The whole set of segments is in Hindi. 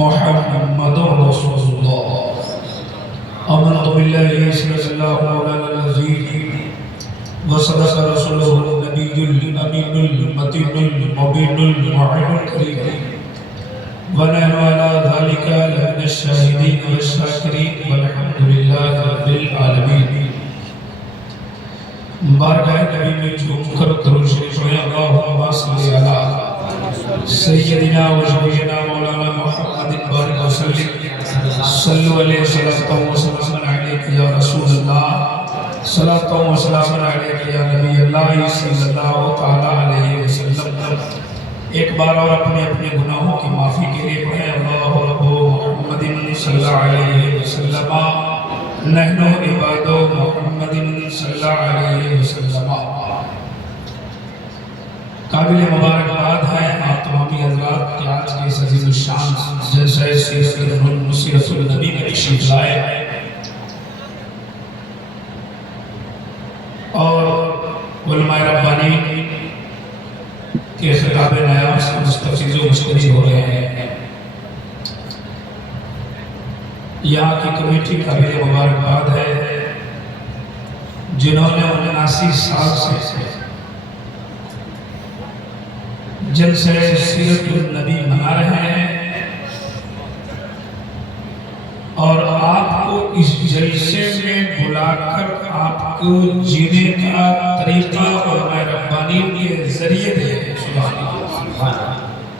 मुहम्मदुर रसूलुल्लाह। आमनतु बिल्लाहि सल्लल्लाहु अलैहि वसल्लम व सदक़ रसूलुहुल नबियुल अमीनुल मतीनुल मुबीनुल मुइनुल करीम व नहनु अला ज़ालिका लमिनश शाहिदीन वश्शाकिरीन वल्हम्दुलिल्लाहि रब्बिल आलमीन। बारगाह नबी में झूमकर दुरूद शरीफ पढ़ें। अल्लाहुम्मा सल्लि अला सय्यदिना व शफीना मौलाना मुहम्मदिन बारिक वसल्लिम सल्लु अलैहि सल्लल्लाहु व सल्लम अलैहि या रसूलल्लाह सल्लल्लाहु व सल्लम अलैहि या नबी अल्लाह सल्लल्लाहु तआला अलैहि वसल्लम। एक बार और अपने अपने गुनाहों की माफ़ी के लिए पढ़ें। अल्लाहु रब्बु मुहम्मदिन सल्लल्लाहु अलैहि वसल्लम नहनु इबादु मुहम्मदिन सल्लल्लाहु अलैहि वसल्लम। काबिल मुबारकबाद है आप तमामी हज़रात के आज के इस अज़ीम शान जलसा सीरतुल मुसीरतुल नबी में तशरीफ़ लाए और उलमाए रब्बानी के खिताब नया से मुस्तफ़ीज़ व मुस्तफ़ीज़ हो रहे हैं। यहाँ की कमेटी काबिल मुबारकबाद है जिन्होंने 79 साल से जलसे सीरतुल नबी मना रहे हैं और आपको इस जलसे में बुलाकर आपको जीने का तरीका और रब्बानी के जरिए दे।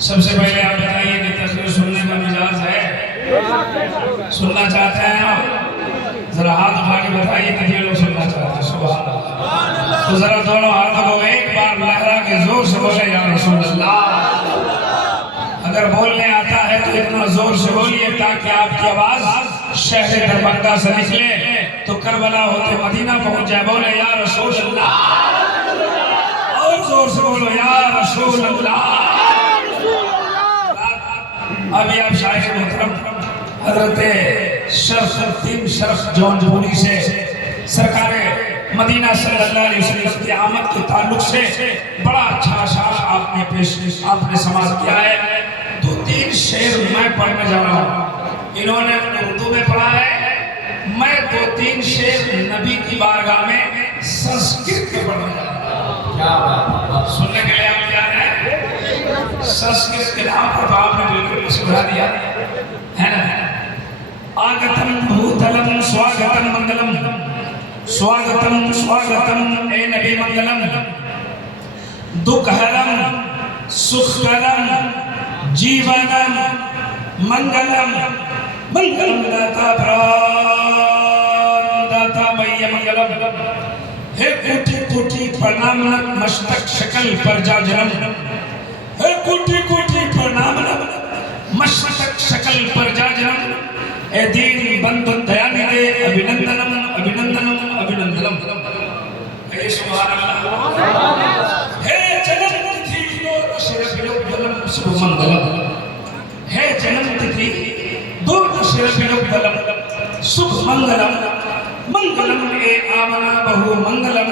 सबसे पहले आप बताइए कि तकरीर सुनने का मिजाज है? सुनना चाहते हैं आप? जरा हाथ उठा के बताइए कितने लोग सुनना चाहते हैं। सुभान अल्लाह। तो जरा दोनों हाथों को एक बार लहरा के जोर से बोले या रसूल अल्लाह। अगर बोलने आता है तो इतना जोर से बोलिए ताकि आपकी आवाज शहर दरभंगा से निकले तो करबला होते मदीना पहुंच जाए। बोले या रसूल अल्लाह। और जोर से बोलो या रसूल अल्लाह। अभी आप शायद मोहतरम हजरत शरफुद्दीन शरफ जौनपुरी से सरकार मदीना सल्लल्लाहु अलैहि वसल्लम की आमद के ताल्लुक से बड़ा अच्छा शार आपने समाप्त किया है। 2-3 शेर मैं पढ़ने जा रहा हूँ। इन्होंने उर्दू में पढ़ा है, मैं 2-3 शेर नबी की बारगाह में संस्कृत में पढ़ने जा रहा हूँ। क्या बात सुनने के लिए आप तैयार हैं? संस्कृत के नाम पर तो आपने बिल्कुल मुस्कुरा दिया है ना। आगतम भूतलम स्वागतम मंगलम स्वागतम स्वागतम ए नबी मंगलम दुखहरम सुखकरम जीवनम मंगलम मंगलम दाता प्राण दाता मय्य मंगलम। हे कोटि कोटि प्रणाम मस्तक शकल पर जा जन्म। हे कोटि कोटि प्रणाम मस्तक शकल पर जा जन्म। ए दीन बंधु दयानिधे अभिनंदनम अभिनंदनम अभिनंदनम। हे सुभान अल्लाह। हे जन्म तिथि शरफिलोकदलम शुभ मंगलम। हे जन्म तिथि दूर शरफिलोकदलम शुभ मंगलम मंगलम ए आमना बहु मंगलम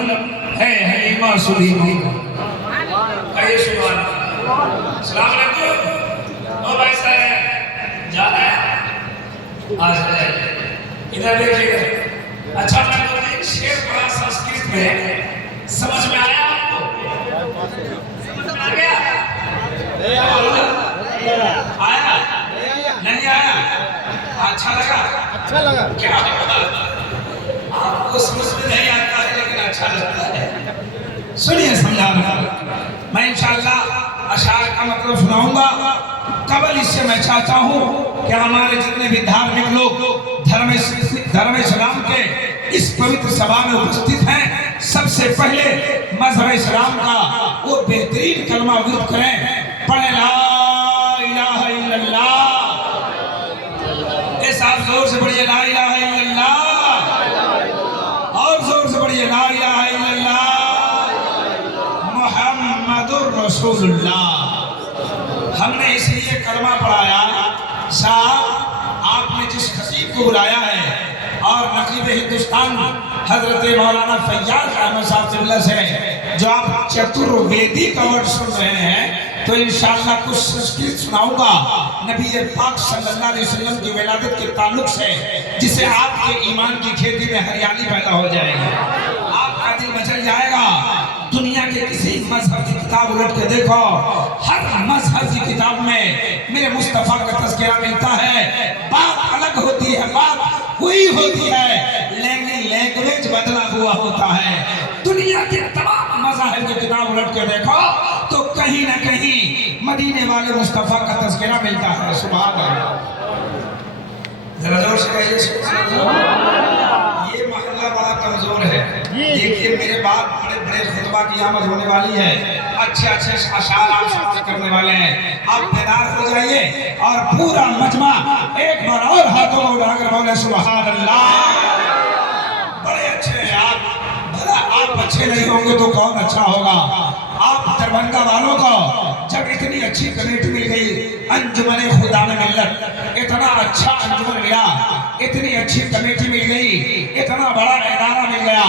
है मां सुधी मंगलम। हे सुभान अल्लाह। अस्सलाम वालेकुम। ओ भाई साहब जाना है आज इधर देखिए। अच्छा मैं तो एक शेर पढ़ा संस्कृत में, समझ में आया आपको? समझ में आ गया? आया? नहीं आया? अच्छा लगा? अच्छा लगा। क्या आपको समझ में नहीं आता है लेकिन अच्छा लगता है। सुनिए समझाना। मैं इंशाअल्लाह अशार का मतलब सुनाऊंगा। कबल इससे मैं चाहता हूँ कि हमारे जितने भी धार्मिक लोग धर्म इस्लाम के इस पवित्र सभा में उपस्थित हैं, सबसे पहले मज़हब इस्लाम का वो बेहतरीन कलमा विरुद्ध करें। पढ़े ला इलाहा इल्लल्लाह। इस आप जोर से पढ़िए ला इलाहा इल्लल्लाह। और जोर से पढ़िए ला इलाहा इल्लल्लाह मुहम्मदुर रसूलुल्लाह। हमने इसलिए कलमा पढ़ाया साहब, आपने जिस खतीब को बुलाया है और नकीब हिंदुस्तान हजरत मौलाना फैयाज अहमद साहब से जो आप चतुर्वेदी का वर्ड सुन रहे हैं, तो इंशाअल्लाह कुछ संस्कृत सुनाऊंगा नबी पाक सल्लल्लाहु अलैहि वसल्लम की विलादत के ताल्लुक से, जिससे आपके ईमान की खेती में हरियाली पैदा हो जाएगी, आपका दिल मचल जाएगा। दुनिया के किसी मजहब की किताब उलट के देखो, हर मजहब की किताब में मेरे मुस्तफा का तज़किरा मिलता है। बात अलग होती है, बात हुई होती है, लेकिन लैंग्वेज बदला हुआ होता है। दुनिया के तमाम मज़ाहिब की किताब उलट के देखो तो कहीं ना कहीं मदीने वाले मुस्तफा का तज़किरा मिलता है। सुभान अल्लाह, जरा जोर से कहिए सुभान अल्लाह। ये मोहल्ला बड़ा कमजोर है। देखिए मेरे बाद बड़े बड़े खुतबा की आमद होने वाली है, अच्छे अच्छे अशार आप समाप्त करने वाले हैं। आप बेदार हो जाइए और पूरा मजमा एक बार और हाथों में उठाकर बोले सुभान अल्लाह। बड़े अच्छे हैं आप, भला आप अच्छे नहीं होंगे तो कौन अच्छा होगा। आप दरभंगा वालों को जब इतनी अच्छी कमेटी मिल गई, अंजुमन खुदा में मिल्लत, इतना अच्छा अंजुमन मिला, इतनी अच्छी कमेटी मिल गई, इतना बड़ा इदारा मिल गया,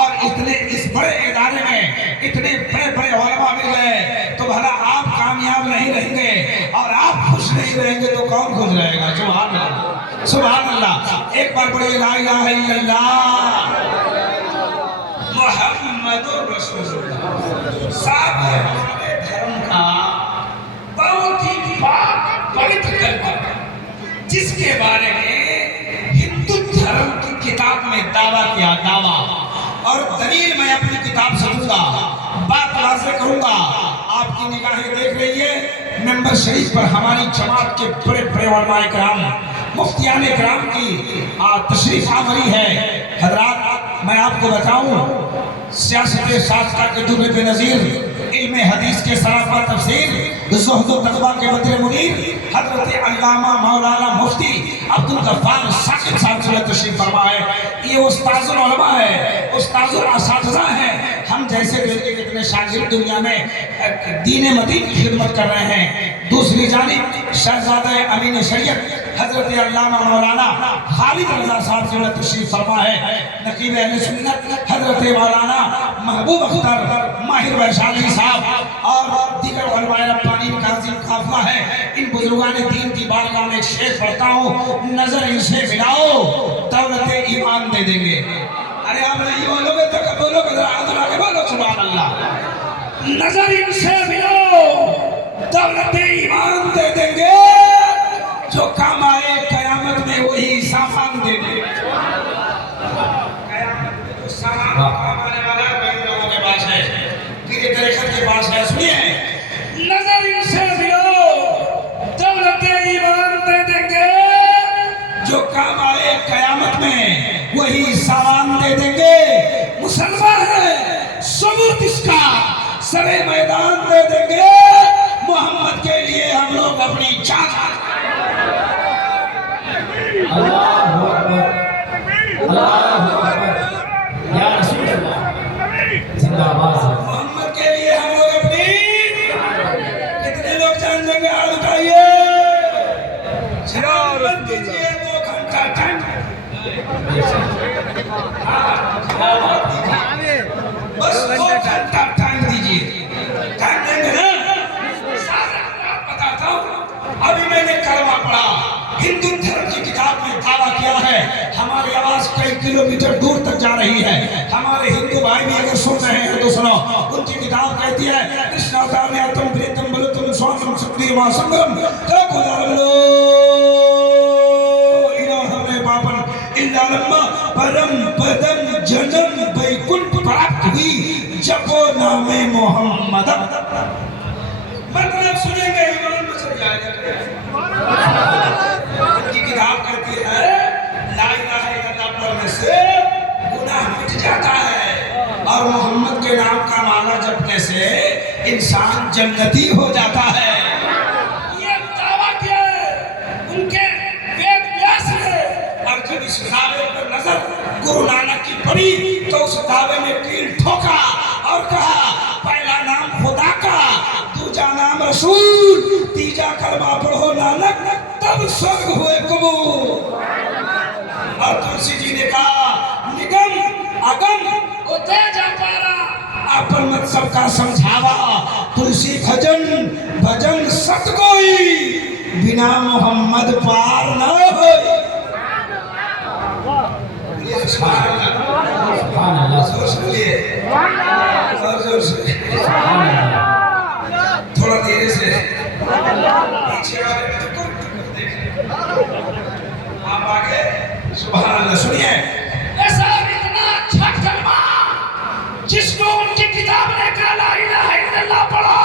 और इतने इस बड़े इदारे में इतने बड़े बड़े उलमा मिल गए, तो भला आप कामयाब नहीं रहेंगे और आप खुश नहीं रहेंगे तो कौन खुश रहेगा। सुभान अल्लाह, सुभान अल्लाह। एक बार पढ़िए ला इलाहा इल्लल्लाह मुहम्मदुर रसूलुल्लाह। साथ हमारे धर्म का बहुत ही पाक पवित्र कलमा, जिसके बारे में हिंदू धर्म की किताब में दावा किया, दावा और दलील मैं अपनी किताब से दूंगा, बात वाज़ेह करूंगा। आपकी निगाहें देख रही है मेंबर शरीफ पर हमारी जमात के बड़े बड़े उलमा इकराम, मुफ्तियान इकराम की तशरीफ आवरी है। हजरात मैं आपको बताऊं, सियासत साज़का के दुर्र बेनज़ीर, इल्म हदीस के सराफा तफसीर, ज़ुहद व तक़वा के बदर मुनीर, हज़रत अल्लामा मौलाना मुफ्ती अब्दुल गफ्फार साकिब साहब से तशरीफ फरमा है। ये उस्ताज़ुल उलमा है, उस्ताज़ुल असातिज़ा है। हम जैसे कितने शागिर्द दुनिया में दीन मदीन की खिदमत कर रहे हैं। दूसरी जानिब शहज़ादा अमीन शरीयत हज़रत अल्लामा मौलाना खालिद रज़ा साहब से तशरीफ फरमा है। नकीब अहले सुन्नत हज़रत मौलाना महबूब अख्तर माहिर वैशाली साहब और दीगर उलमाए रब्बानी का अज़ीम काफ़िला है। इन बुजुर्गान दीन की बारगाह में एक शेर पढ़ता हूँ, नजर इनसे मिलाओ दौलत ईमान दे देंगे। अरे आप नहीं बोलोगे तो कब बोलोगे, जरा हाथ उठा के बोलो सुभान अल्लाह। नजर इनसे मिलाओ दौलत ईमान दे देंगे, जो काम आए कयामत में वही सामान दे देंगे। कयामत में जो सामान काम आने वाला है वही लोगों के पास है, पीरे तरीक़त के पास है। सुनिए, नजर इनसे मिलाओ दौलत ईमान दे देंगे, जो काम आए कयामत में वही सामान दे देंगे। मुसलमान है सबूत इसका, सरे मैदान दे देंगे, मोहम्मद के लिए हम लोग अपनी जान। अल्लाहु अकबर, अल्लाहु अकबर, या रसूल अल्लाह जिंदाबाद। मोहम्मद के लिए हम लोग अपनी, कितने लोग जान देंगे हाथ उठाइए। शराब दीजिए 2 घंटा टाइम, बस 2 घंटा टाइम दीजिए, टाइम देंगे ना। बताता हूँ, अभी मैंने कलमा पढ़ा, हिंदू धर्म की किताब में दावा किया है, हमारी आवाज कई किलोमीटर दूर तक जा रही है। हमारे हिंदू भाई भी अगर सुन रहे हैं तो सुनो, उनकी किताब कहती है कृष्ण अवतार में तुम प्रीतम बल तुम स्वामी शक्ति मां संगम परम पदम जन्म वैकुंठ प्राप्त हुई जपो नामे मोहम्मद। मतलब सुनेंगे ईमान में चल जाएगा। की किताब कहती है ला इलाहा इल्लल्लाह पढ़ने से गुनाह मिट जाता है और मोहम्मद के नाम का माला जपने से इंसान जन्नती हो जाता है। ये दावा किया है उनके वेद व्यास ने, और जब इस दावे पर नजर गुरु नानक की पड़ी तो उस दावे में कील ठोका और कहा पहला नाम खुदा का, दूजा नाम रसूल, तीजा कलमा पढ़ो नानक तब स्वर्ग हुए कबूल। और तुलसी जी ने कहा निगम अगम ओ तेजा पारा अपन मत सबका समझावा, तुलसी भजन भजन सत कोई, बिना मोहम्मद पार न हो। थोड़ा धीरे से पीछे आप आगे सुभान अल्लाह सुनिए। ऐसा इतना अच्छा कलमा जिसको उनकी किताब ने कहा ला इलाहा इल्लल्लाह पढ़ो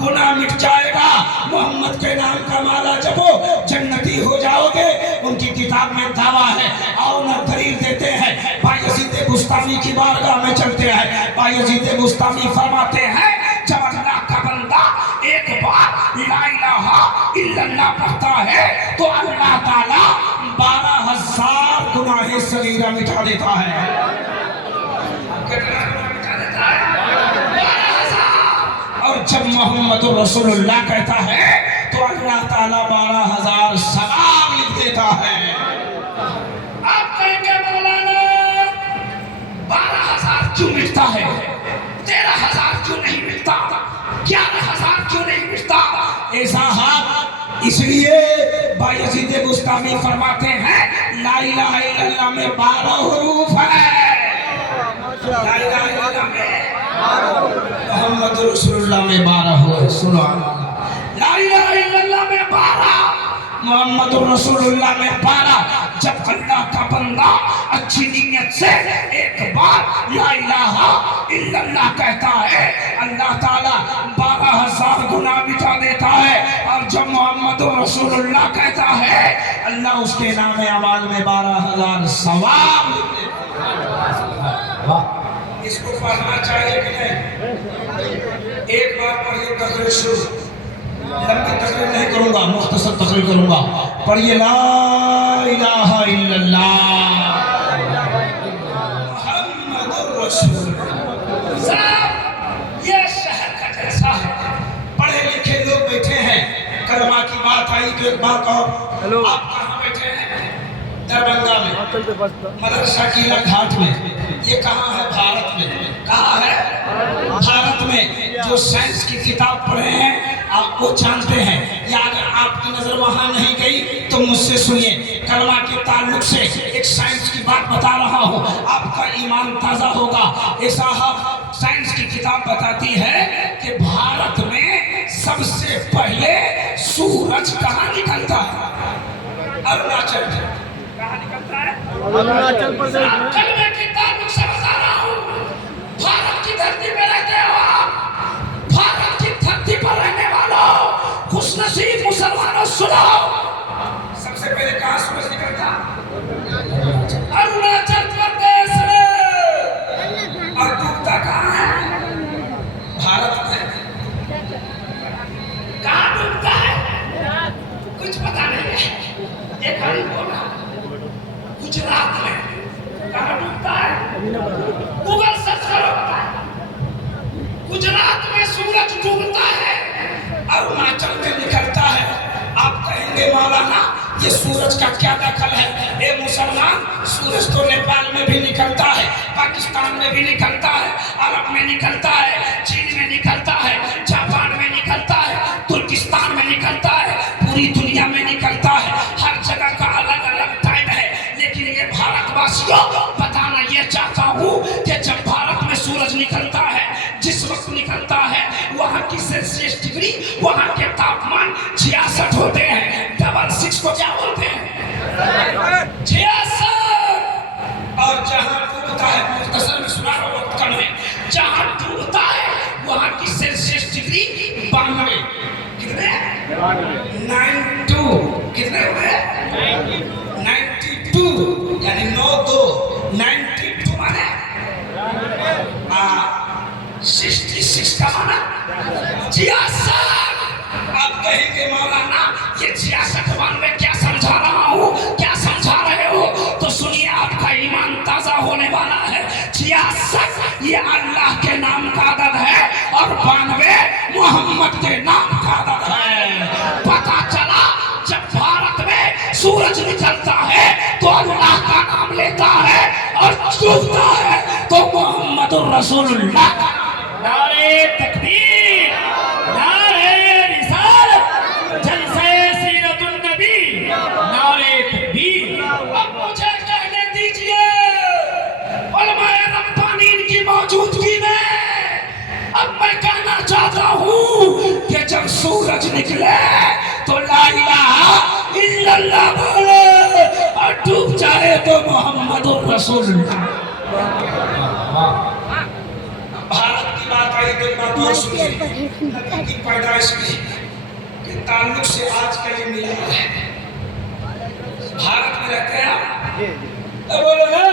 गुनाह मिट जाएगा, मोहम्मद के नाम का माला जपो जन्नती हो जाओगे, उनकी किताब में दावा है। आओ ना दलील देते हैं। बायजीद बुस्तामी की बारगाह में चलते हैं। बायजीद बुस्तामी फरमाते हैं जब अल्लाह का बंदा एक बार ला इलाहा इल्लल्लाह पढ़ता है तो अल्लाह ताला 12,000 गुनाह सगीरा मिटा देता है। कितना गुनाह मिटा देता है? 12,000। और जब मोहम्मद रसूलुल्लाह कहता है तो अल्लाह ताला 12,000 सवाब लिख देता है। आप कहेंगे मौलाना 12,000 क्यों मिटता है, 13,000 क्यों नहीं मिटता, 11,000 क्यों नहीं मिटता? ऐसा इसलिए बायजीद बुस्तामी फरमाते हैं ला इलाहा इल्लल्लाह में 12 हरूफ है। ला इलाहा इल्लल्लाह में मोहम्मद रसूलुल्लाह में 12 हुए। सुनो ला इलाहा इल्लल्लाह में 12, मोहम्मद रसूलुल्लाह में 12। जब अल्लाह का बंदा अच्छी नीयत से एक बार ला इलाहा इल्लल्लाह कहता है अल्लाह ताला 12,000 गुनाह मिटा देता है। और जब मोहम्मद रसूलुल्लाह कहता है अल्लाह उसके नाम अमाल में 12,000 सवाब लिख देता है। इसको पढ़ना चाहिए कि नहीं? एक बार पढ़िए तकरीर शुरू, लंबी तकरीर नहीं करूंगा, मुख्तसर तकरीर करूंगा। पढ़िए ला इलाहा इल्लल्लाह मुहम्मदुर रसूलुल्लाह। ये शहर का जैसा है, पढ़े लिखे लोग बैठे हैं, कलमा की बात आई तो एक बात और, आप कहाँ बैठे हैं? दरभंगा में मदरसा किला घाट में। ये कहाँ है? भारत में। कहाँ है? भारत में। जो साइंस की किताब पढ़े हैं आप वो जानते हैं, या अगर आपकी नजर वहां नहीं गई तो मुझसे सुनिए। कलमा के ताल्लुक से एक साइंस की बात बता रहा हूँ, आपका ईमान ताजा होगा। ऐसा साइंस की किताब बताती है कि भारत में सबसे पहले सूरज कहाँ निकलता है? अरुणाचल। कहाँ निकलता है? अरुणाचल प्रदेश। कलमे के ताल्लुक से बता रहा हूँ, भारत की धरती पे रहते हो आप, भारत की धरती पर रहने वालों, खुशनसीब मुसलमानों सुनो, सबसे पहले कहाँ सूरज निकलता? अरुणाचल प्रदेश में। और डूबता कहाँ है? भारत में। कहाँ डूबता है? कुछ पता नहीं है, एक हाली बोला गुजरात में। कहाँ डूबता है? गूगल सर्च करो, गुजरात में सूरज डूबता है, अरुणाचल में निकलता है। आप कहेंगे मौलाना ये सूरज का क्या दखल है? ए मुसलमान, सूरज तो नेपाल में भी निकलता है, पाकिस्तान में भी निकलता है, अरब में निकलता है, चीन में निकलता है, जापान में निकलता है, तुर्किस्तान में निकलता है, पूरी दुनिया में निकलता है। हर जगह का अलग अलग टाइम है। लेकिन ये भारतवासियों बताना ये चाहता हूँ कि जब भारत में सूरज निकलता है, जिस वक्त निकलता है वहाँ की सेल्सियस डिग्री, वहाँ के तापमान 66 होते हैं। 66 को क्या बोलते हैं? 66। और जहाँ डूबता है, मुख्तसर में सुना रहा वक्त कम है, जहाँ डूबता है वहाँ की सेल्सियस डिग्री 92। कितने? 92। कितने हुए? 92 यानी 92 माने 66 का माना 66। आप कहेंगे मौलाना ये 66 में क्या समझा रहा हूँ, क्या समझा रहे हो? तो सुनिए, आपका ईमान ताजा होने वाला है। 66 ये अल्लाह के नाम का अदद है और 92 मोहम्मद के नाम का अदद है। पता चला जब भारत में सूरज निकलता है तो अल्लाह का नाम लेता है और डूबता है तो मोहम्मद मोहम्मदुर रसूलुल्लाह का नारे तकबीर, नारे रिसालत, जलसे सीरतुन नबी, नारे तकबीर। अब मुझे कहने दीजिए उलमाए रब्बानीन की मौजूदगी में अब मैं कहना चाहता हूँ कि जब सूरज निकले तो ला इलाहा इल्लल्लाह बोले और डूब जाए तो मोहम्मदुर रसूलुल्लाह। भारत की बात आई तो एक बात और सुनिए, नबी की पैदाइश के ताल्लुक से आज का ये मिला है। भारत में रहते हैं आप, बोलो ना,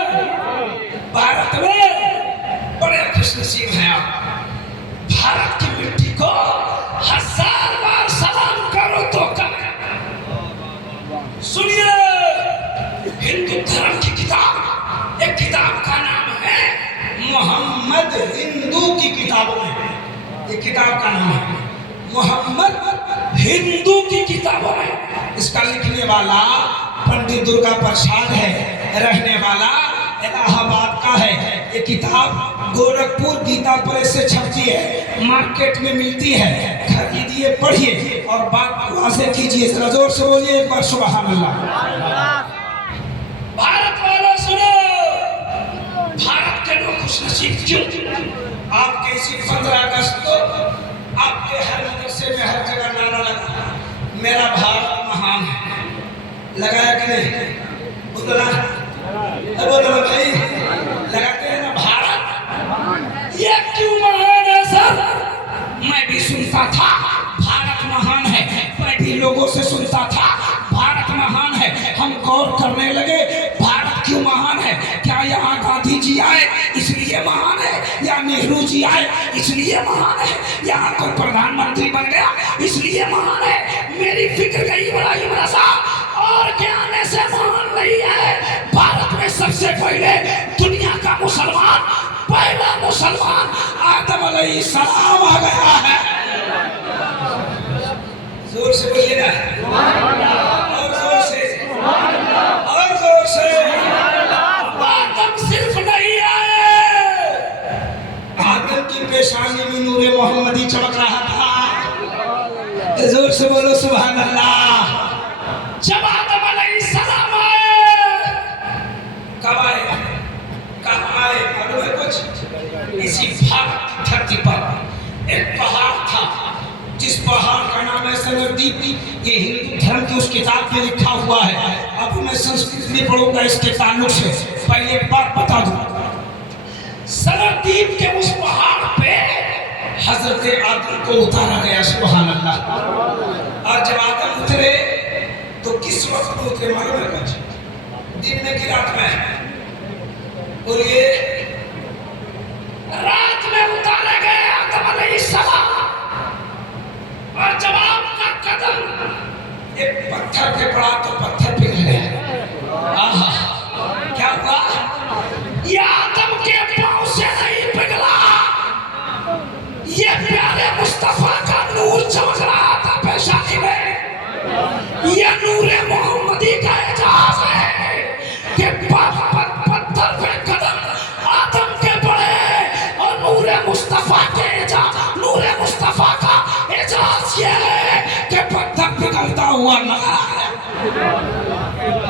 भारत में बड़े खुशनसीब हैं आप। भारत की मिट्टी को 1000 बार सलाम करो तो कम। सुनिए, हिंदू धर्म की किताब, एक किताब का नाम है मोहम्मद, हिंदू की किताबों में एक किताब का नाम है मोहम्मद, हिंदू की किताबों में। इसका लिखने वाला पंडित दुर्गा प्रसाद है, रहने वाला इलाहाबाद का है। ये किताब गोरखपुर गीता प्रेस से छपती है, मार्केट में मिलती है, खरीदिए, पढ़िए और बात वाज़ेह कीजिए। जरा जोर से बोलिए एक बार सुभान अल्लाह। भारत वालों सुनो, भारत के लोग खुशनसीब क्यों? आपके इसी 15 अगस्त को आपके हर मदरसे में हर जगह नारा लगा, मेरा भारत महान है। लगाया कि नहीं? बोला भाई, लगाते हैं ना भारत। ये क्यों महान है सर? मैं भी सुनता था भारत महान है, मैं भी लोगों से सुनता था भारत महान है। हम गौर करने लगे भारत क्यों महान है। क्या यहाँ गांधी जी आए इसलिए महान है, या नेहरू जी आए इसलिए महान है, यहाँ कोई प्रधानमंत्री बन गया इसलिए महान है? मेरी फिक्र गई बड़ा इमरा साहब, और क्या आने से महान नहीं है। भारत में सबसे पहले दुनिया का मुसलमान, पहला मुसलमान आदम अलैहिस्सलाम आ गया है। जोर से बोलिएगा, और जोर से, और जोर से। आदम सिर्फ नहीं आए, आदम की पेशानी में नूरे मोहम्मदी चमक रहा था। जोर से बोलो सुभान अल्लाह। जब आदम अलैहिस्सलाम आए, कब आए? कब आए मालूम है कुछ? इसी भारत की धरती पर एक पहाड़ था, जिस पहाड़ का नाम है सनदीप। ये हिंदू धर्म की उस किताब में लिखा हुआ है। अब मैं संस्कृत में पढ़ूंगा इसके ताल्लुक से। पहले एक बात बता दूं, सनदीप के उस पहाड़ पे हजरत आदम को उतारा गया, सुभान अल्लाह। और जब आदम उतरे तो किस वक्त में उतरे मालूम है कुछ? दिन में कि रात में? बोलिए। रात में उतारे गए आदम अलैहिस्सलाम। और जब आपका कदम एक पत्थर पे पड़ा तो पत्थर पिघल गया। आहा, क्या हुआ? ये आदम के पांव से नहीं पिघला, ये प्यारे मुस्तफा का नूर चमक रहा था पेशानी में। ये नूरे मोहम्मदी का एजाज है कि पत्थर पे कदम आदम के पड़े, और नूरे मुस्तफा के एजाज, नूरे मुस्तफा का एजाज ये है कि पत्थर पिघलता हुआ नजर आया।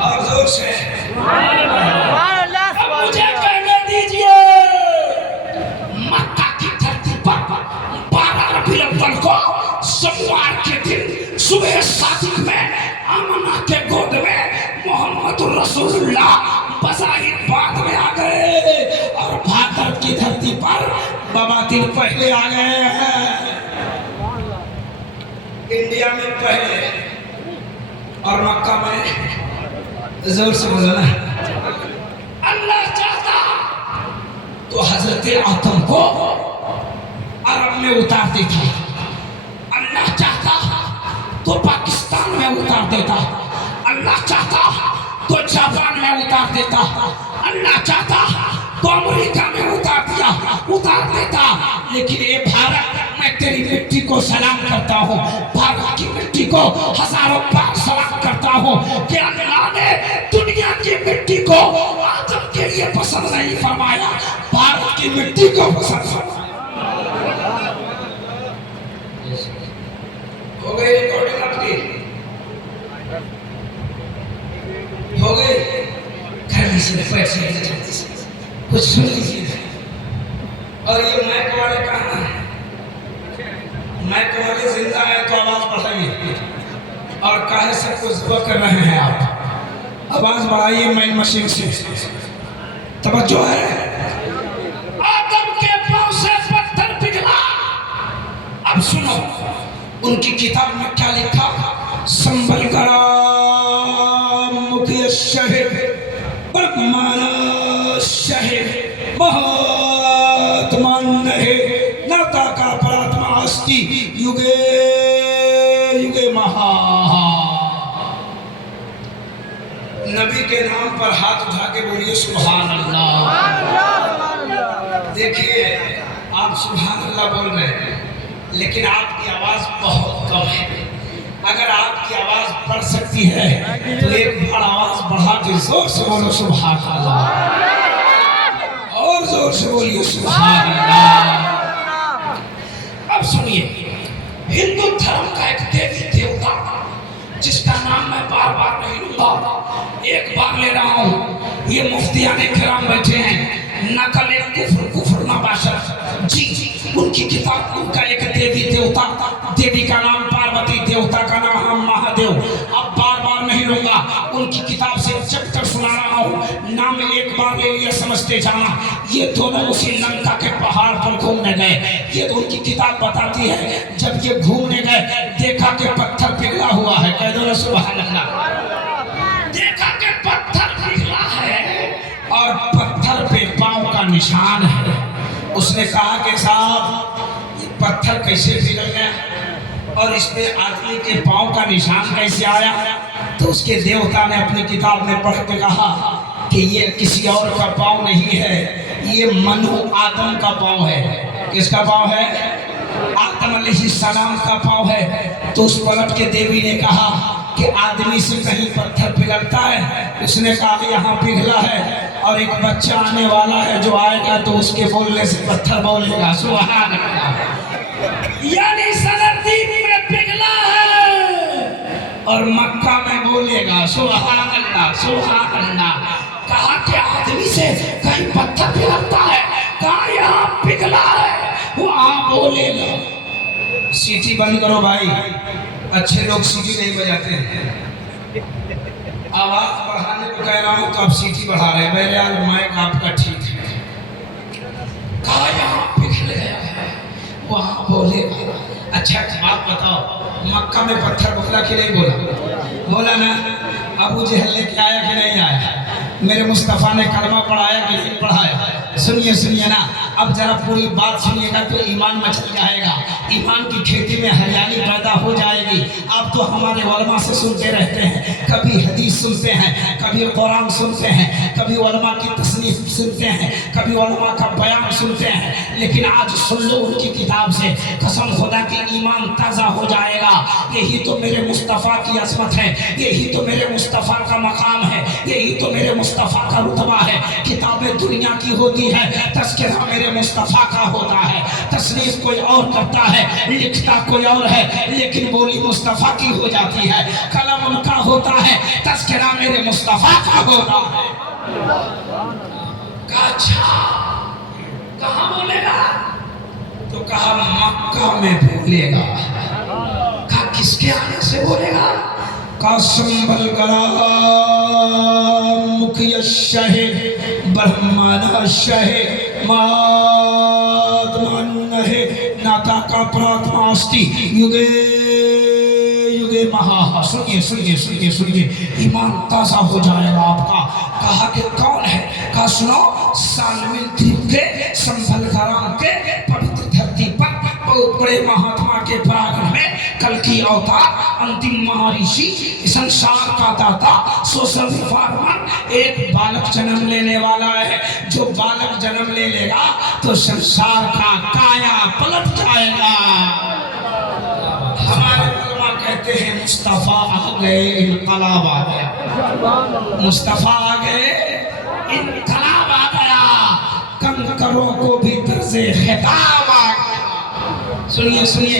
और जोर से अब मुझे कहने दीजिए, मक्का की धरती पर 12 रबीउल अव्वल को सोमवार के दिन सुबह सादिक में आमना के गोद में मोहम्मदुर रसूलुल्लाह बज़ाहिर बाद में आ गए, और भारत की धरती पर बाबा दिन पहले आ गए हैं। इंडिया में पहले और मक्का में। जोर से बोलो ना। अल्लाह चाहता तो हजरत आदम को अरब में उतार देता, अल्लाह चाहता तो पाकिस्तान में उतार देता, अल्लाह चाहता तो जापान में उतार देता, अल्लाह चाहता तो अमेरिका में उतार देता। लेकिन ये भारत, मैं तेरी मिट्टी को सलाम करता हूँ, भारत की मिट्टी को हजारों बार सलाम करता हूँ कि अल्लाह ने दुनिया की मिट्टी को आदम के लिए पसंद नहीं फरमाया, भारत की मिट्टी को गई रिकॉर्डिंग आपकी? हो गई? कर लीजिए, बैठ जाइए, कुछ सुन लीजिए। और ये माइक वाले कहाँ हैं? माइक वाले जिंदा है तो आवाज बढ़ाइए। और काहे सब कुछ कर रहे हैं आप? आवाज बढ़ाइए माइक मशीन से। तवज्जो है। आदम के पांव से पत्थर पिघला। अब सुनो उनकी किताब में क्या लिखा। संभल करा मुखिया शहर ब्रह्माना शहर महात्मा नहे नाता का परात्मा अस्ति युगे युगे महा। नबी के नाम पर हाथ उठा के बोलिए सुभान अल्लाह। देखिए आप सुभान अल्लाह बोल रहे हैं लेकिन आपकी आवाज बहुत कम है। अगर आपकी आवाज बढ़ सकती है तो एक बार आवाज बढ़ा के जोर से बोलो सुभान अल्लाह। और जोर से बोलिए सुभान अल्लाह। अब सुनिए हिंदू धर्म का एक देवी देवता जिसका नाम मैं बार बार नहीं लूंगा, एक बार ले रहा हूँ। ये मुफ्तियाने किराम बैठे हैं, नकल कुफ्र कुफ्र नबाशत जी। उनकी किताब उनका एक देवी देवता, देवी का नाम पार्वती, देवता का नाम महादेव। अब बार बार नहीं लूंगा, उनकी किताब से जब तक सुना रहा हूँ नाम एक बार ले लिया समझते जाना। ये दोनों उसी लंका के पहाड़ पर घूमने गए। ये तो उनकी किताब बताती है जब ये घूमने गए देखा कि पत्थर पिघला हुआ है। कह दो ना सुभान अल्लाह। देखा कि पत्थर पिघला है और पत्थर पे पांव का निशान है। उसने कहा कि साहब ये पत्थर कैसे पिघल गया और इस पे आदमी के पांव का निशान कैसे आया? तो उसके देवता ने अपनी किताब में पढ़ के कहा कि ये किसी और का पांव नहीं है, ये मनु आदम का पांव है। किसका पांव है? आदम अलैहिस्सलाम का पांव है। तो उस पलट के देवी ने कहा कि आदमी से कहीं पत्थर पिघलता है? उसने कहा यहाँ पिघला है और एक बच्चा आने वाला है जो आएगा तो उसके बोलने से पत्थर बोलेगा। सुभान अल्लाह। यानी सनदीप में पिघला है और मक्का में बोलेगा। सुभान अल्लाह सुभान अल्लाह। कहा कि आदमी से कहीं पत्थर पिघलता है, कहा यहाँ पिघला है, वहाँ बोलेगा। सीटी बंद करो भाई, अच्छे लोग सीटी नहीं बजाते हैं। आवाज बढ़ाने को कह रहा हूँ तो आप सीटी बढ़ा रहे हैं। मेरे यार माइक आपका ठीक है। कहा यहाँ पिघल गया है, वहाँ बोलेगा। अच्छा आप बताओ मक्का में पत्थर बोला कि नहीं बोला? बोला ना। अबू जहल लेके आया कि नहीं आया? मेरे मुस्तफ़ा ने कलमा पढ़ाया कि नहीं पढ़ाया? सुनिए सुनिए ना, अब जरा पूरी बात सुनिएगा तो ईमान मचल जाएगा। ईमान की खेती में हरियाली पैदा हो जाएगी। आप तो हमारे उलमा से सुनते रहते हैं, कभी हदीस सुनते हैं, कभी कुरान सुनते हैं, कभी उलमा की तसनीफ सुनते हैं, कभी उलमा का बयान सुनते हैं। लेकिन आज सुन लो उनकी किताब से, कसम खुदा की ईमान ताज़ा हो जाएगा। यही तो मेरे मुस्तफ़ा की असमत है, यही तो मेरे मुस्तफ़ा का मकाम है, यही तो मेरे मुस्तफ़ा का रुतबा है। किताबें दुनिया की होती है, तज़किरा मेरे मुस्तफ़ा का होता है। तसनीफ कोई और करता है, लिखता कोई और है, लेकिन बोली मुस्तफ़ा की हो जाती है। कलम उनका होता है, तज़किरा मेरे मुस्तफ़ा का होता है। अच्छा कहाँ बोलेगा? तो कहा मक्का में बोलेगा। कहा किसके आने से बोलेगा? का संभल करा मुखिया शहे ब्रह्माना शहे महात्मा नहे नाता का प्रात्मा अस्ति युगे युगे महा। सुनिए सुनिए सुनिए सुनिए, ईमान ताज़ा हो जाएगा आपका। कहा कि कौन है? कहा सुनो, सालमिन द्वीप के संभल ग्राम के पवित्र धरती पर बहुत बड़े महात्मा के परागण में कल की अवतार अंतिम महर्षि संसार का दाता सोशल रिफॉर्मर एक बालक जन्म लेने वाला है। जो बालक जन्म ले लेगा तो संसार का काया पलट जाएगा। हमारे उलमा कहते हैं मुस्तफ़ा आ गए इनकलाब आ गया। मुस्तफ़ा आ गए इनकलाब आ गया। कंकरों को भी दर्जे खिताब आ गया। सुनिए सुनिए,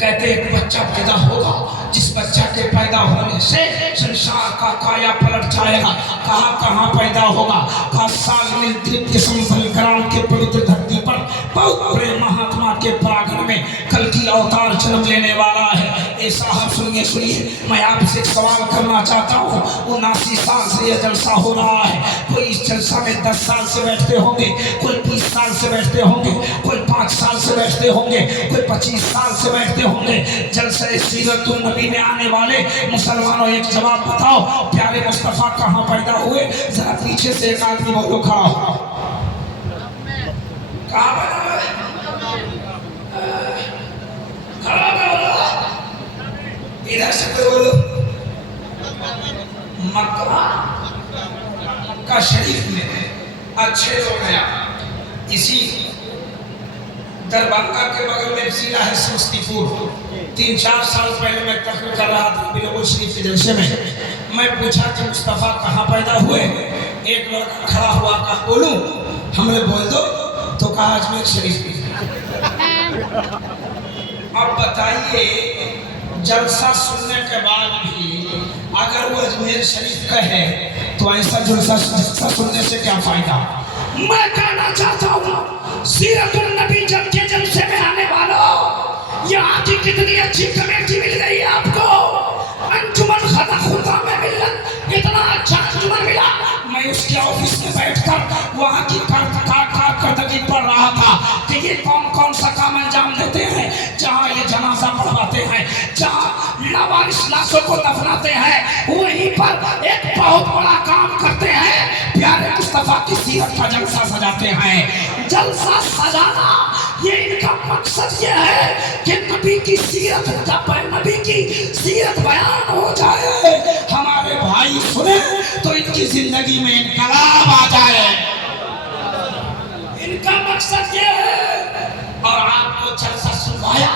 कहते एक बच्चा पैदा होगा, जिस बच्चा के पैदा होने से संसार का काया पलट जाएगा। कहाँ पैदा होगा? कहा सालमिल द्वीप के संभल ग्राम के पवित्र धरती पर बहुत बड़े महात्मा के प्रांगण में कल की अवतार जन्म लेने वाला है। ए साहब सुनिए, मैं आपसे एक सवाल करना चाहता हूँ। 79 साल से यह जलसा हो रहा है। कोई इस जलसा में 10 साल से बैठते होंगे, कोई 20 साल से बैठते होंगे, कोई 5 साल से बैठते होंगे, कोई 25 साल से बैठते होंगे। जलसे सीरतुन नबी में आने वाले मुसलमानों एक जवाब बताओ, प्यारे मुस्तफा कहाँ पैदा हुए? जरा पीछे से एक आदमी बोलो खड़ा हो, कहाँ पैदा हुए? खड़ा बोलो, इधर से बोलो। मक्का शरीफ में अच्छे लोग हैं। इसी दरभंगा के बगल में जिला है समस्तीपुर। 3-4 साल पहले मैं तकरीर कर रहा था बिलोल शरीफ के जलसे में। मैं पूछा कि मुस्तफा कहाँ पैदा हुए? एक लड़का खड़ा हुआ, कहा बोलूं? हमने बोल दो तो कहा अजमेर शरीफ में। अब बताइए, जलसा सुनने के बाद भी अगर वो अजमेर शरीफ का है तो ऐसा जलसा सुनने से क्या फायदा? मैं कहना चाहता हूँ, सीरतुन नबी जब के जलसे में आने वालों, यहाँ की कितनी अच्छी कमेटी मिल गई है आपको। अंजुमन खुदा में मिलन, इतना अच्छा अंजुमन मिला। मैं उसके ऑफिस में बैठकर वहाँ की कारकर्दगी पढ़ रहा था कि ये कौन सा काम अंजाम देते हैं। जहाँ ये जनाजा पढ़वाते हैं, जहाँ लावारिस लाशों को दफनाते हैं, वहीं पर एक बहुत बड़ा काम करते हैं, प्यारे मुस्तफा की सीरत का जलसा सजाते हैं। जलसा सजाना ये इनका मकसद ये है कि नबी की सीरत बयान हो जाए, हमारे भाई सुने तो इनकी जिंदगी में इनकलाब आ जाए। इनका मकसद ये है। और आपको जलसा सुनवाया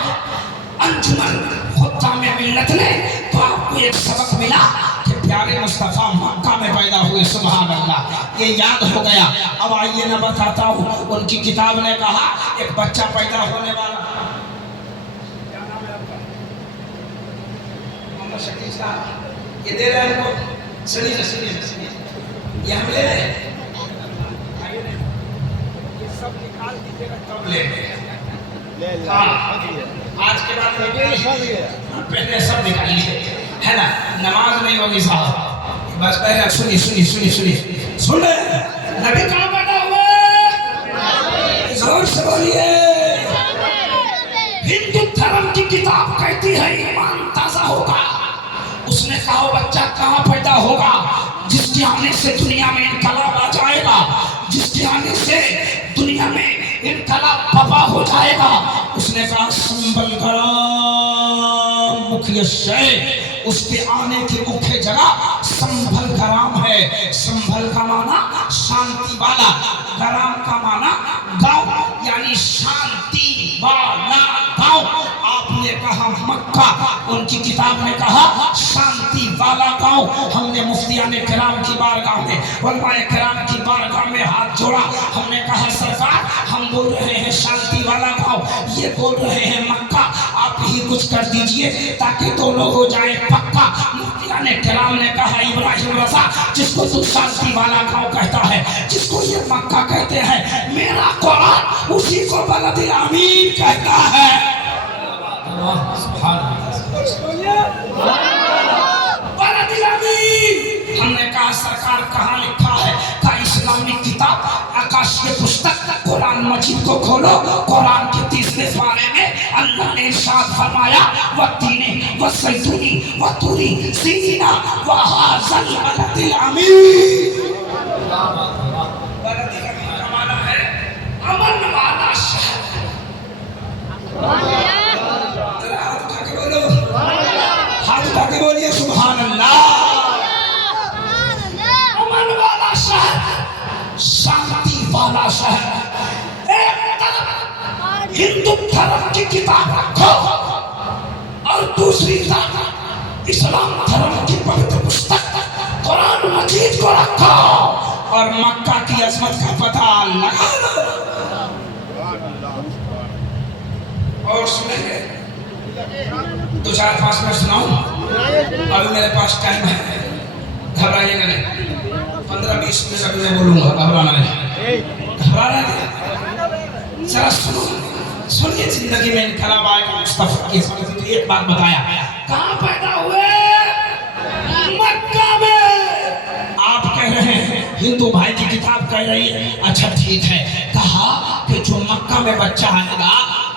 अंजुमन खुदा में मिल्लत ने, तो आपको एक सबक मिला कि प्यारे मुस्तफा मक्का में पैदा हुए। सुभान अल्लाह, ये याद हो गया। अब आइए ना बताता हूँ, उनकी किताब ने कहा एक बच्चा पैदा होने वाला। क्या नाम है आपका? मोहम्मद शकील साहब, ये दे रहे हैं हमको। सुनिए, ये हम ले रहे हैं, ये सब निकाल दीजिएगा तब ले। आज के बाद पहले सब निकालिए, है ना? नमाज नहीं होगी साहब, बस पहले सुनिए। सुन ले, नबी कहाँ पैदा हुए? जोर से बोलिए। हिंदू धर्म की किताब कहती है ईमान ताजा होगा। उसने कहा बच्चा कहाँ पैदा होगा? जिसके आने से दुनिया में इनकलाब आ जाएगा, जिसके आने से दुनिया में इनकलाब बपा हो जाएगा। उसने कहा संभल ग्राम मुख्य शय, उसके आने की मुख्य जगह संभल ग्राम है। संभल का माना शांति वाला, ग्राम का माना गांव, यानी शांति वाला गांव। आपने कहा मक्का, उनकी किताब में कहा शांति वाला गांव। हमने मुफ्तियाने किराम की बारगाह में, उलमाए किराम की बारगाह में हाथ जोड़ा। हमने कहा सरकार, हम बोल रहे हैं शांति वाला गांव, ये बोल रहे हैं मक्का, आप ही कुछ कर दीजिए ताकि दोनों हो जाए पक्का। मुफ्तियाने किराम ने कहा इब्राहिम रजा, जिसको तू शांति वाला गांव कहता है, जिसको ये मक्का कहते हैं, मेरा कुरान उसी को बलदिल अमीन कहता है। हमने कहा सरकार कहाँ लिखा है? का इस्लामिक किताब आकाशीय पुस्तक कुरान मजीद को खोलो। कुरान के 30वें पारे में अल्लाह ने इरशाद फरमाया वत्तीने वज़ैतूनी वतूरी सीना वहाज़ल बलदिल अमीन। बलदिल अमीन का माना है अमन वाला शहर। हाथ उठा के बोलिए सुभान अल्लाह। अमन वाला शहर, शांति वाला शहर। एक तरफ हिंदू धर्म की किताब रखो और दूसरी तरफ इस्लाम धर्म की पवित्र पुस्तक कुरान मजीद को रखो और मक्का की अजमत का पता लगा लो। और सुनेंगे दो चार पांच मिनट सुनाऊं? अभी मेरे पास टाइम है, घबराइएगा नहीं। 15-20 मिनट अभी मैं बोलूंगा, घबराना नहीं, घबराना नहीं। जरा सुनो, सुनिए। जिंदगी में इनकलाब आएगा मुस्तफा की समझ में। एक बात बताया, कहाँ पैदा हुए? मक्का में। आप कह रहे हैं हिंदू भाई की किताब कह रही है, अच्छा ठीक है। कहा कि जो मक्का में बच्चा आएगा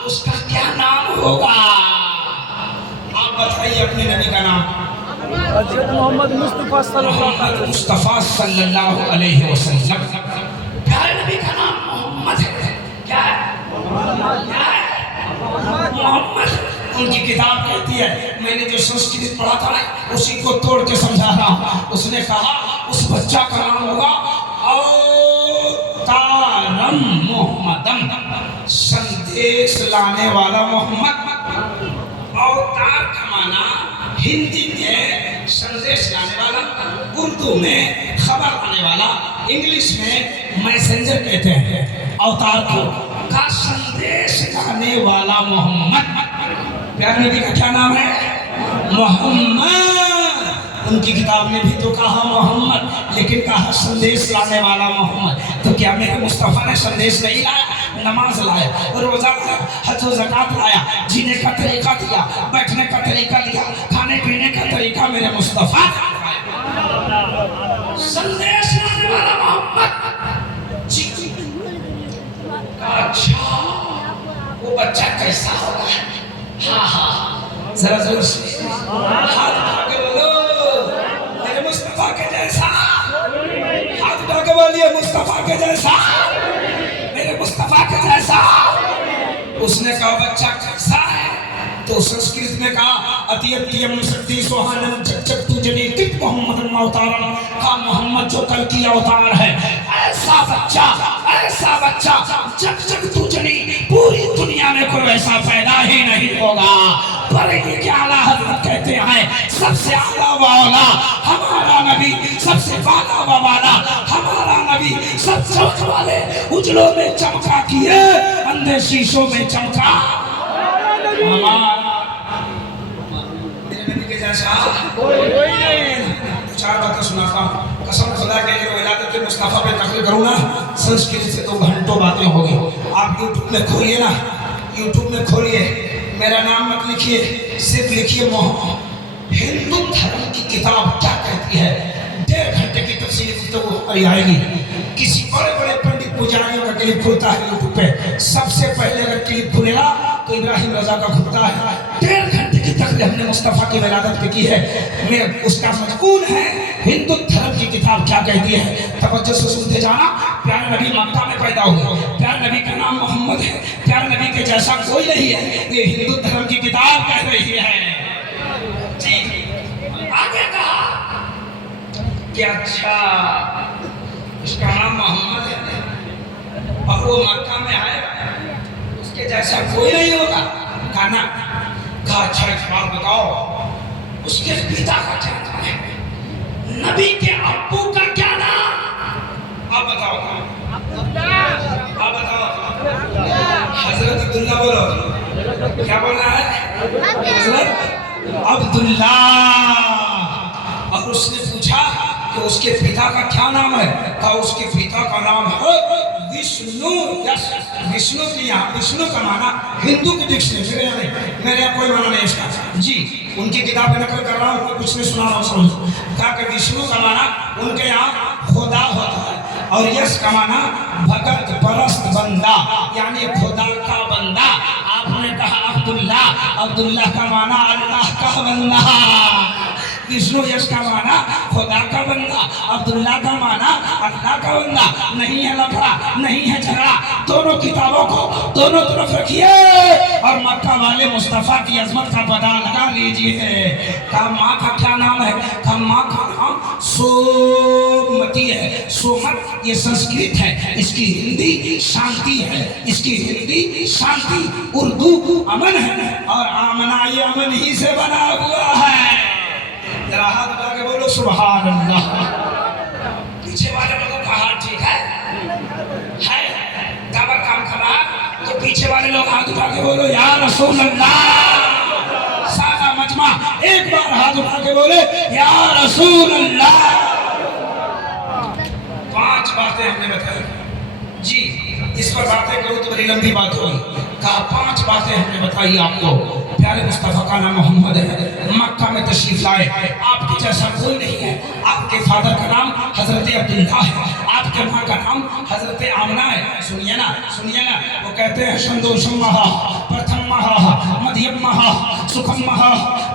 उसका क्या नाम होगा? आप बताइए अपने नबी का नाम। हज़रत मोहम्मद मुस्तफ़ा सल्लल्लाहु अलैहि वसल्लम। प्यारे नबी का नाम मोहम्मद है। क्या है? क्या है? मोहम्मद। उनकी किताब कहती है, मैंने जो संस्कृत पढ़ा था ना उसी को तोड़ के समझा रहा हूँ। उसने कहा उस बच्चा का नाम होगा अवतारम मोहम्मदम, संदेश लाने वाला मोहम्मद। अवतार का माना हिंदी में संदेश लाने वाला, उर्दू में खबर लाने वाला, इंग्लिश में मैसेंजर कहते हैं अवतार को। का संदेश लाने वाला मोहम्मद। प्यारे नबी का क्या नाम है? मोहम्मद। उनकी किताब में भी तो कहा मोहम्मद, लेकिन कहा संदेश लाने वाला मोहम्मद। तो क्या मेरे मुस्तफ़ा ने संदेश नहीं लाया? नमाज लाया, रोजा लाया, हज व ज़कात लाया, जीने का तरीका दिया, बैठने का तरीका दिया, खाने पीने का तरीका मेरे मुस्तफ़ा। संदेश लाने वाला मोहम्मद। अच्छा, वो बच्चा कैसा होगा? हाँ हाँ, जरा जोर से हाथ उठा के बोलो, मेरे मुस्तफा के जैसा। हाथ उठा के बोलिए, मुस्तफा के जैसा, मेरे मुस्तफा के जैसा। उसने कहा बच्चा कैसा है? तो संस्कृत में कहा अतियम शक्ति सोहानम चक तू जनी कित मोहम्मद अवतारम। का मोहम्मद जो कल की अवतार है, ऐसा बच्चा जग जग तू जनी, पूरी दुनिया में कोई ऐसा पैदा ही नहीं होगा। पर ये आला हजरत कहते हैं सबसे आला वाला हमारा नबी, सबसे वाला वाला हमारा नबी, सब चमक वाले उजलों में चमका किए, अंधे शीशों में चमका हमारा नबी के जैसा कोई नहीं। चार बातें सुनाता हूँ, कसम खुदा के लिए विलादत के मुस्तफा पे तकरीर करूँ ना, संस्कृत से तो घंटों बातें होगी। आप यूट्यूब में खोलिए ना, यूट्यूब में खोलिए, मेरा नाम मत लिखिए, सिर्फ लिखिए मोहम्मद। हिंदू धर्म की किताब क्या कहती है? 1.5 घंटे की तफसीर गुफ्तगू आएगी। किसी बड़े बड़े पंडित पुजारियों का क्लिप खुलता है यूट्यूब पे, सबसे पहले अगर क्लिप खुलेगा तो इब्राहिम रजा का खुलता है। 1.5 घंटे की तकरीर हमने मुस्तफा की विलादत पे की है। मैं उसका मजकूर है हिंदू धर्म की किताब क्या कहती है, तवज्जो से सुनते जाना। प्यारे नबी मक्का में पैदा हुए, प्यारे नबी का नाम मोहम्मद है, प्यारे नबी के जैसा कोई नहीं है, ये हिंदू धर्म की किताब कह रही है जी। आगे कहा कि अच्छा इसका नाम मोहम्मद है और वो मक्का में है, उसके जैसा कोई नहीं होगा। कहना कहा अच्छा एक बात बताओ, उसके पिता का क्या नाम है? नबी के अब्बू का क्या नाम? आप बताओ, आप बताओ। हजरत अब्दुल्ला बोलो, क्या बोलना है? हजरत अब्दुल्ला। और उसने पूछा कि उसके पिता का क्या नाम है? कहा उसके पिता का नाम है विष्णु। विष्णु की यहाँ विष्णु का माना हिंदू की डिक्शनरी, मेरे यहाँ नहीं, मेरे यहाँ कोई माना नहीं इसका जी। उनकी किताब में नकल कर रहा हूँ, कुछ नहीं सुना रहा हूँ, समझो। कहा कि विष्णु का माना उनके यहाँ खुदा होता है, और यश का माना भगत परस्त बंदा, यानी खुदा का बंदा। आपने कहा अब्दुल्ला, अब्दुल्ला का माना अल्लाह का बंदा। विष्णु यश का माना खुदा का बंदा, अब्दुल्ला का माना अल्लाह का बंदा। नहीं है लफड़ा, नहीं है झगड़ा, दोनों किताबों को दोनों तरफ रखिए और मक्का वाले मुस्तफा की अजमत का पता लगा लीजिए। कहा माँ का क्या नाम है? कहा माँ का नाम सोमती है। सोमत ये संस्कृत है, इसकी हिंदी शांति है, इसकी हिंदी शांति, उर्दू अमन है, और आमना ये अमन ही से बना हुआ है। जरा हाथ उठा के बोलो सुभान अल्लाह। पीछे वाले लोगों का हाथ ठीक है? काबर काम खराब, तो पीछे वाले लोग हाथ उठा के बोलो या रसूल अल्लाह। चश्मा, एक बार हाथ उठा के बोले या रसूल अल्लाह। 5 बातें हमने बताई जी, इस पर बातें करूं तो बड़ी लंबी बात होगी। कहा 5 बातें हमने बताई आपको। प्यारे मुस्तफा का नाम मोहम्मद है, मक्का में तशरीफ लाए, आपके जैसा कोई नहीं है। आपके फादर का नाम हजरत अब्दुल्लाह है, आपके माँ का नाम हजरत आमना है। सुनिए ना, सुनिए ना, वो कहते हैं शंदोशम्महा प्रथमहा मध्यमहा सुखमहा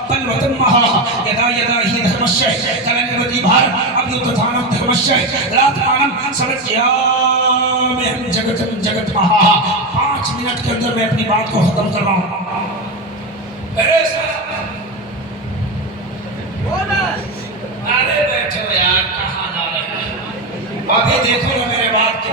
बलवतमहा यदा यदा ही धर्मश्य कलंगवती भार अभ्युत्थानम धर्मश्य रातमानम सर्वज्ञाम जगतम जगत महा। 5 मिनट के अंदर मैं अपनी बात को खत्म कर रहा हूँ। अरे बैठो यार, कहाँ जा रहे हैं? अभी देखो ना मेरे बात कितने